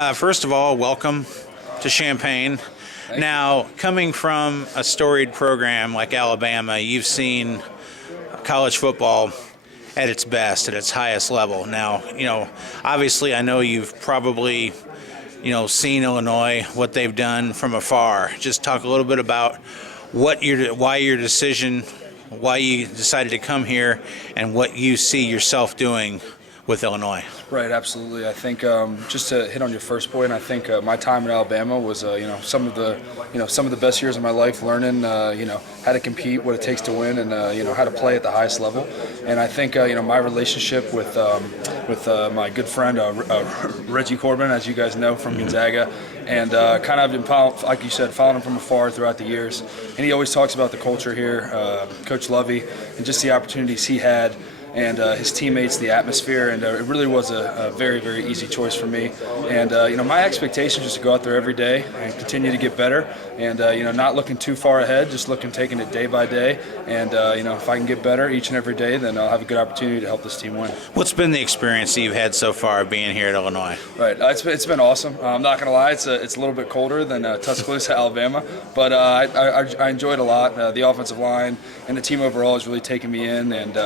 First of all, welcome to Champaign. Now, coming from a storied program like Alabama, you've seen college football at its best, at its highest level. Now, obviously I know you've probably, seen Illinois, what they've done from afar. Just talk a little bit about why you decided to come here and what you see yourself doing with Illinois. Right, absolutely. I think just to hit on your first point, I think my time in Alabama was some of the best years of my life, learning how to compete, what it takes to win, and how to play at the highest level. And I think my relationship with my good friend Reggie Corbin, as you guys know, from Gonzaga, and kind of been like you said, following him from afar throughout the years. And he always talks about the culture here, Coach Lovey, and just the opportunities he had, and his teammates, the atmosphere, and it really was a very, very easy choice for me. And my expectation is just to go out there every day and continue to get better, and not looking too far ahead, just taking it day by day. And if I can get better each and every day, then I'll have a good opportunity to help this team win. What's been the experience that you've had so far being here at Illinois? Right, it's been awesome. I'm not gonna lie, it's a little bit colder than Tuscaloosa, Alabama, but I enjoyed it a lot. The offensive line and the team overall has really taken me in, and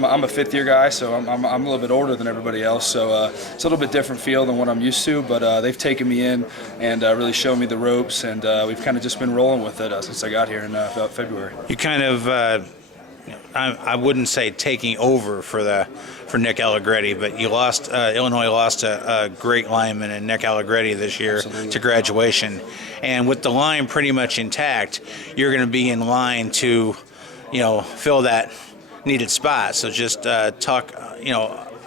I'm a fifth-year guy, so I'm a little bit older than everybody else, so it's a little bit different feel than what I'm used to, but they've taken me in and really shown me the ropes, and we've kind of just been rolling with it since I got here in February. You kind of, I wouldn't say taking over for Nick Allegretti, but Illinois lost a great lineman in Nick Allegretti this year. Absolutely. To graduation, and with the line pretty much intact, you're going to be in line to, fill that needed spot. So just talk,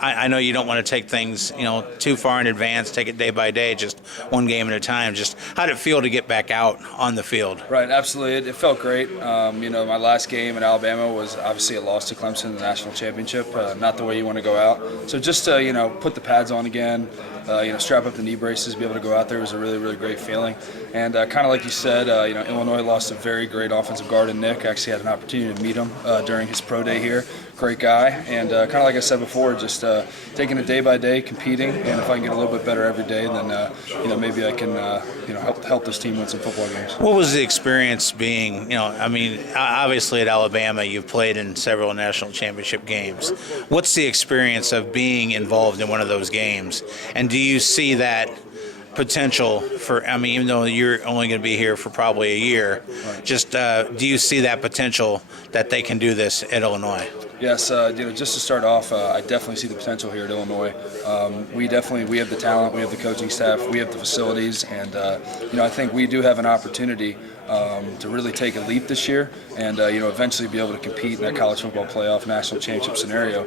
I know you don't want to take things, too far in advance, take it day by day, just one game at a time. Just how did it feel to get back out on the field? Right, absolutely. It felt great. My last game in Alabama was obviously a loss to Clemson in the national championship, not the way you want to go out. So just to, put the pads on again, strap up the knee braces, be able to go out there was a really, really great feeling. And kind of like you said, Illinois lost a very great offensive guard in Nick. I actually had an opportunity to meet him during his pro day here. Great guy, and kind of like I said before, just taking it day by day, competing, and if I can get a little bit better every day, then maybe I can help this team win some football games. What was the experience being? Obviously at Alabama, you've played in several national championship games. What's the experience of being involved in one of those games, and do you see that potential for, even though you're only going to be here for probably a year, right, just do you see that potential that they can do this at Illinois? Yes, just to start off, I definitely see the potential here at Illinois. We have the talent, we have the coaching staff, we have the facilities, and I think we do have an opportunity to really take a leap this year and eventually be able to compete in that college football playoff national championship scenario.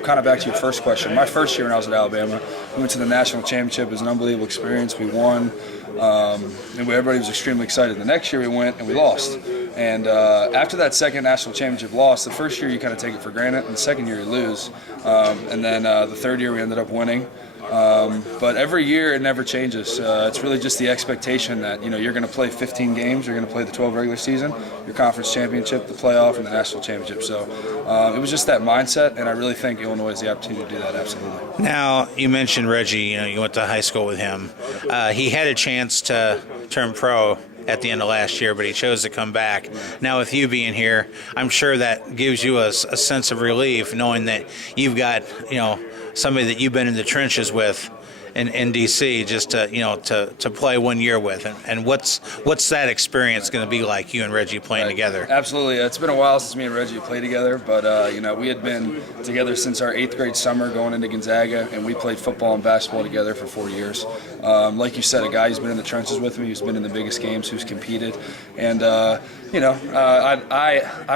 Kind of back to your first question, my first year when I was at Alabama, we went to the national championship. It was an unbelievable experience. We won, and everybody was extremely excited. The next year we went and we lost. And after that second national championship loss, the first year you kind of take it for granted, and the second year you lose. And then the third year we ended up winning. But every year it never changes. It's really just the expectation that you're going to play 15 games, you're going to play the 12 regular season, your conference championship, the playoff, and the national championship. So it was just that mindset, and I really think Illinois has the opportunity to do that. Absolutely. Now you mentioned Reggie. You went to high school with him. He had a chance to turn pro at the end of last year, but he chose to come back. Now with you being here, I'm sure that gives you a sense of relief knowing that you've got somebody that you've been in the trenches with in DC, just to play 1 year with, and what's that experience going to be like, you and Reggie playing together? Absolutely. It's been a while since me and Reggie played together, but we had been together since our 8th grade summer going into Gonzaga, and we played football and basketball together for 4 years. Like you said, a guy who's been in the trenches with me, who's been in the biggest games, who's competed, and I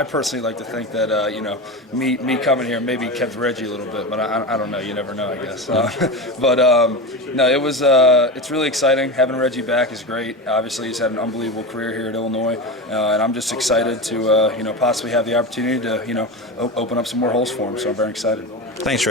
personally like to think that me coming here maybe kept Reggie a little bit, but I don't know. You never know, I guess. No, it's really exciting. Having Reggie back is great. Obviously, he's had an unbelievable career here at Illinois, and I'm just excited to possibly have the opportunity to open up some more holes for him. So I'm very excited. Thanks, Reggie.